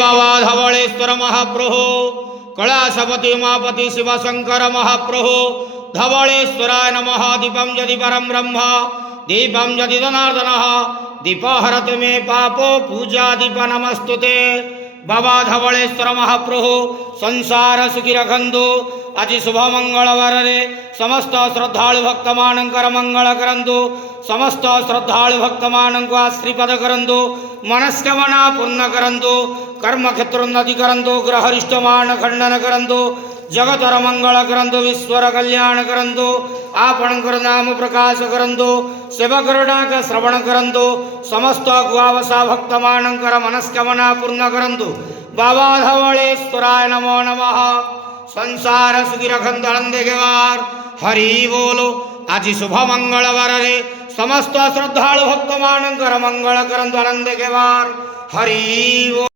बाबा धवलेश्वर महाप्रभु कैलासपति उमापति शिवशंकर महाप्रभु धवलेश्वराय नमः। दीपं यदि परं ब्रह्म दीपं यदि जनार्दन दीप हरतु मे पापो पूजा दीप नमस्तुते। बाबा धवलेश्वर महाप्रभु संसार सुखी रखंतु। आज शुभ मंगलवार समस्त श्रद्धालु भक्त मानकर मंगल करंतु। समस्त श्रद्धालु भक्त मानक आश्रीपद करंतु। मनस्कामना पूर्ण करंतु। कर्म क्षेत्र उन्नति करंतु। ग्रहरिष्ट मान खंडन करंतु। जगतर मंगल करंतु। विश्वर कल्याण करंतु। आपणकर नाम प्रकाश करंतु। सेवकर डाक श्रवण करंतु। समस्त गुआवसा भक्त मानकर मनस्कामना पूर्ण करंतु। बाबा धवलेश्वराय नमो नमः। संसार सुखी रखंतु आनंद गेवार। हरि बोलो। आज शुभ मंगलवार समस्त श्रद्धालु भक्त मानकर मंगल करंतु आनंद गेवार। हरि बोलो।